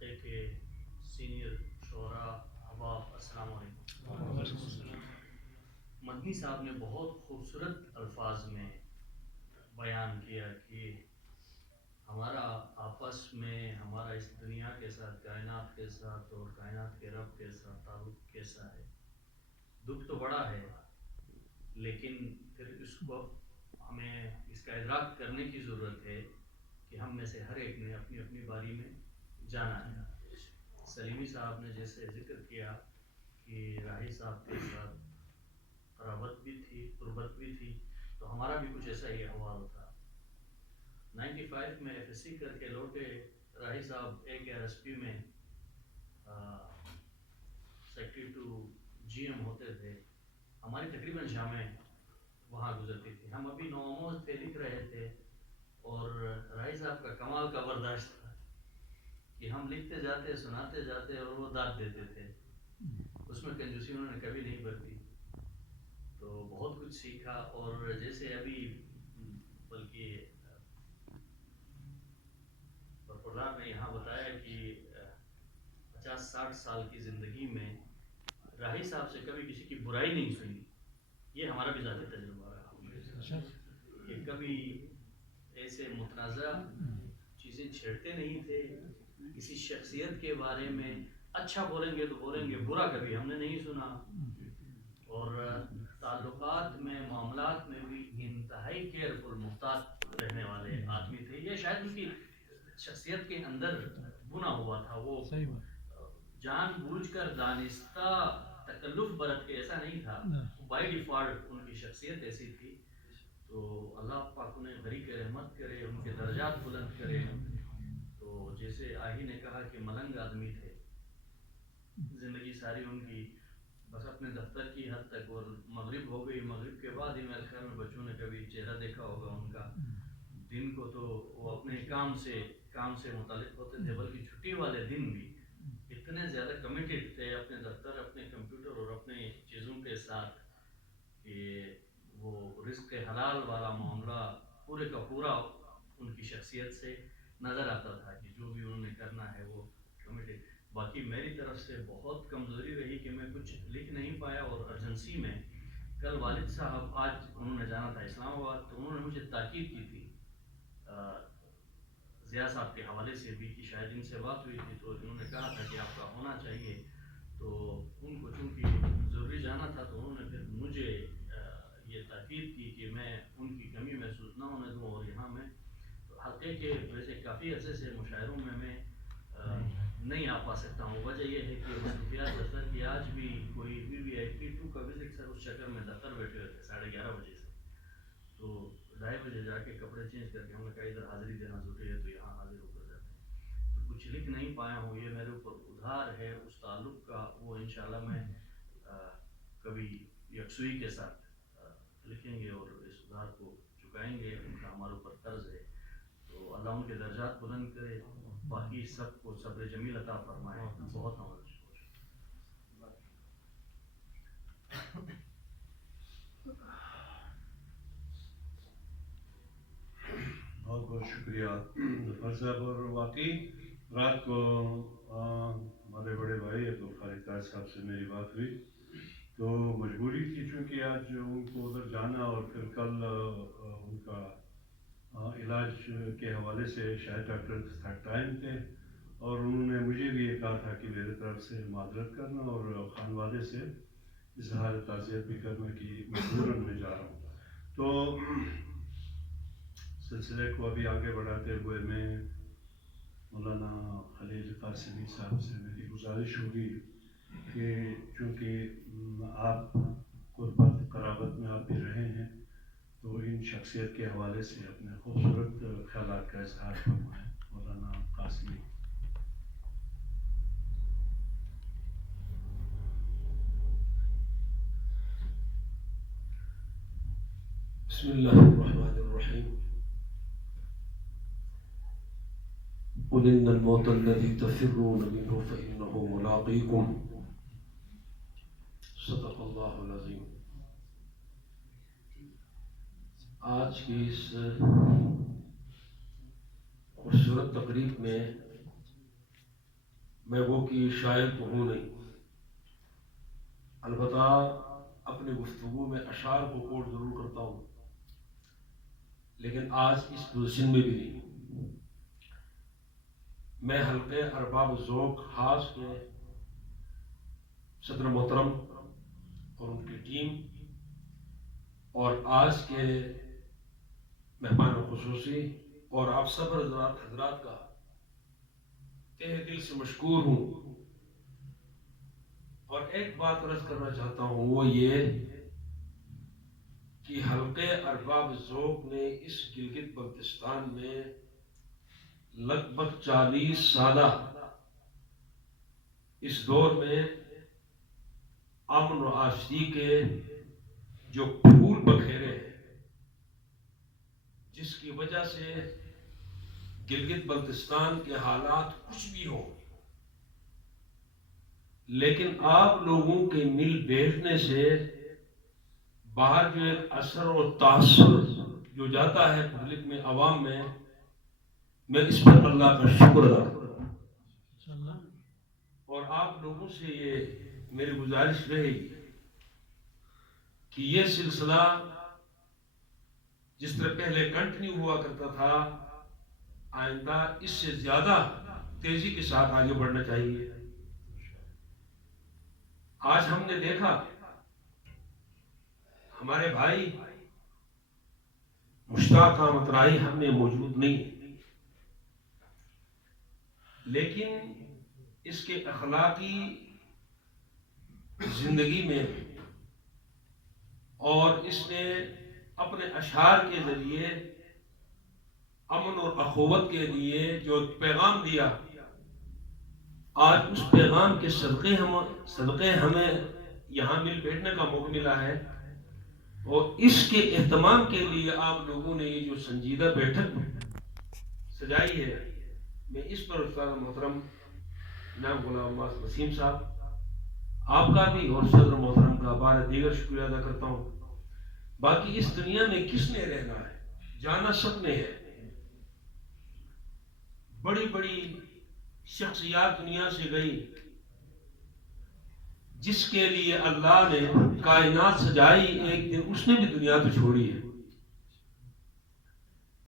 رابطے کے سینئر شعراء احباب، السلام علیکم۔ مدنی صاحب نے بہت خوبصورت الفاظ میں بیان کیا کہ ہمارا آپس میں، ہمارا اس دنیا کے ساتھ، کائنات کے ساتھ اور کائنات کے رب کے ساتھ تعلق کیسا ہے۔ دکھ تو بڑا ہے، لیکن پھر اس کو ہمیں اس کا ادراک کرنے کی ضرورت ہے کہ ہم میں سے ہر ایک نے اپنی اپنی باری میں جانا ہے۔ سلیمی صاحب نے جیسے ذکر کیا کہ راہی صاحب کے ساتھ قرابت بھی تھی، قربت بھی تھی، تو ہمارا بھی کچھ ایسا ہی احوال تھا۔ 95 میں ایف ایس سی کر کے لوٹے راہی صاحب ایک آر ایس پی میں سیکٹری ٹو جی ایم ہوتے تھے۔ ہماری تقریباً شامیں وہاں گزرتی تھی، ہم ابھی نوآموز تھے، لکھ رہے تھے، اور راہی صاحب کا کمال کا برداشت تھا کہ ہم لکھتے جاتے، سناتے جاتے اور وہ داد دیتے تھے۔ اس میں کنجوسی انہوں نے کبھی نہیں برتی، تو بہت کچھ سیکھا۔ اور جیسے ابھی بلکہ برفردار نے یہاں بتایا کہ 50-60 سال کی زندگی میں راہی صاحب سے کبھی کسی کی برائی نہیں سنی۔ یہ ہمارا بھی ذاتی تجربہ رہا کہ کبھی ایسے متنازع چیزیں چھیڑتے نہیں تھے۔ کسی شخصیت کے بارے میں اچھا بولیں گے تو بولیں گے، برا کبھی ہم نے نہیں سنا۔ اور تعلقات میں، معاملات میں بھی انتہائی کیئرفل، محتاط رہنے والے آدمی تھے۔ یہ شاید ان کی شخصیت کے اندر بنا ہوا تھا، وہ جان بوجھ کر دانستہ تکلف برت کے ایسا نہیں تھا، بائی ڈیفالٹ ان کی شخصیت ایسی تھی۔ تو اللہ پاک انہیں غریق رحمت کرے، ان کے درجات بلند کرے۔ تو جیسے آہی نے کہا کہ ملنگ آدمی تھے، زندگی ساری ان کی بس اپنے دفتر کی حد تک، اور مغرب ہو گئی، مغرب کے بعد ہی میرے خیال میں بچوں نے کبھی چہرہ دیکھا ہوگا ان کا۔ دن کو تو وہ اپنے کام سے متعلق ہوتے تھے، بلکہ چھٹی والے دن بھی اتنے زیادہ کمیٹڈ تھے اپنے دفتر، اپنے کمپیوٹر اور اپنے چیزوں کے ساتھ کہ وہ رزق حلال والا معاملہ پورے کا پورا ان کی شخصیت سے نظر آتا تھا کہ جو بھی انہوں نے کرنا ہے وہ کمیٹڈ۔ باقی میری طرف سے بہت کمزوری رہی کہ میں کچھ لکھ نہیں پایا، اور ایجنسی میں کل والد صاحب، آج انہوں نے جانا تھا اسلام آباد، تو انہوں نے مجھے تاکید کی تھی ضیاء صاحب کے حوالے سے بھی کہ شاید ان سے بات ہوئی تھی، تو انہوں نے کہا تھا کہ آپ کا ہونا چاہیے۔ تو ان کو چونکہ ضروری جانا تھا، تو انہوں نے پھر مجھے یہ تاکید کی کہ میں ان کی کمی محسوس نہ ہونے دوں۔ اور یہاں میں حقیقے کے ویسے کافی عرصے سے مشاعروں میں نہیں آ پا سکتا ہوں۔ وجہ یہ ہے کہ مصروفیات دفتر کی، آج بھی کوئی VIP2 کا وزٹ سر اس چکر میں دفتر بیٹھے ہوئے تھے 11:30 بجے سے، تو 2:30 بجے جا کے کپڑے چینج کر کے ہم نے کہا ادھر حاضری دینا ضروری ہے، تو یہاں حاضر ہو کر جاتے ہیں۔ تو کچھ لکھ نہیں پایا ہوں، یہ میرے اوپر ادھار ہے اس تعلق کا، وہ انشاءاللہ میں کبھی یکسوئی کے ساتھ لکھیں گے اور اس ادھار کو چکائیں گے، ان کا ہمارے اوپر قرض ہے۔ تو اللہ ان کے درجات بلند کرے، باقی سب کو صبر جمیل عطا فرمائے۔ بہت نوازش۔ بہت بہت شکریہ ظفر صاحب۔ اور واقعی رات کو ہمارے بڑے بھائی عبدالخالق طاہر صاحب سے میری بات ہوئی، تو مجبوری تھی چونکہ آج ان کو ادھر جانا، اور پھر کل ان کا علاج کے حوالے سے شاید ڈاکٹر تھرڈ ٹائم تھے، اور انہوں نے مجھے بھی یہ کہا تھا کہ میرے طرف سے معذرت کرنا اور خانوادے سے اظہار تعزیت بھی کرنا کہ مجبوراً میں جا رہا ہوں۔ تو سلسلے کو ابھی آگے بڑھاتے ہوئے میں مولانا خلیل قاسمی صاحب سے میری گزارش ہوگی کہ چونکہ آپ قربت قرابت میں آپ بھی رہے ہیں، تو ان شخصیت کے حوالے سے اپنے خوبصورت خیالات کا اظہار فرمائیں۔ مولانا قاسمی۔ بسم اللہ الرحمن الرحیم۔ قل ان الموت الذي تفرون منه فإنه ملاقيكم، صدق اللہ العظیم۔ آج کی اس خوبصورت تقریب میں میں وہ کی شاعر تو ہوں نہیں، البتہ اپنی گفتگو میں اشعار کو کوٹ ضرور کرتا ہوں، لیکن آج اس پوزیشن میں بھی نہیں۔ میں حلقے ارباب ذوق خاص کے صدر محترم اور ان کی ٹیم اور آج کے مہمان خصوصی اور آپ سب حضرات کا تہ دل سے مشکور ہوں، اور ایک بات عرض کرنا چاہتا ہوں، وہ یہ کہ حلقے ارباب ذوق نے اس گلگت بلتستان میں لگ بھگ 40 سالہ اس دور میں امن و آشتی کے جو پھول بکھیرے ہیں، جس کی وجہ سے گلگت بلتستان کے حالات کچھ بھی ہوں، لیکن آپ لوگوں کے مل بیٹھنے سے باہر جو ایک اثر اور تاثر جو جاتا ہے پبلک میں، عوام میں اس پر اللہ کا شکر ادا کرتا ہوں۔ اور آپ لوگوں سے یہ میری گزارش رہے گی کہ یہ سلسلہ جس طرح پہلے کنٹینیو ہوا کرتا تھا، آئندہ اس سے زیادہ تیزی کے ساتھ آگے بڑھنا چاہیے۔ آج ہم نے دیکھا ہمارے بھائی مشتاق احمد راہی ہم نے موجود نہیں، لیکن اس کے اخلاقی زندگی میں اور اس نے اپنے اشعار کے ذریعے امن اور اخوت کے لیے جو پیغام دیا، آج اس پیغام کے صدقے ہمیں یہاں مل بیٹھنے کا موقع ملا ہے، اور اس کے اہتمام کے لیے آپ لوگوں نے یہ جو سنجیدہ بیٹھک سجائی ہے، میں اس پر استاد محترم جناب غلام عباس وسیم صاحب آپ کا بھی اور صدر محترم کا بار دیگر شکریہ ادا کرتا ہوں۔ باقی اس دنیا میں کس نے رہنا ہے، جانا سب نے ہے، بڑی بڑی شخصیات دنیا سے گئی، جس کے لیے اللہ نے کائنات سجائی، ایک دن اس نے بھی دنیا تو چھوڑی ہے۔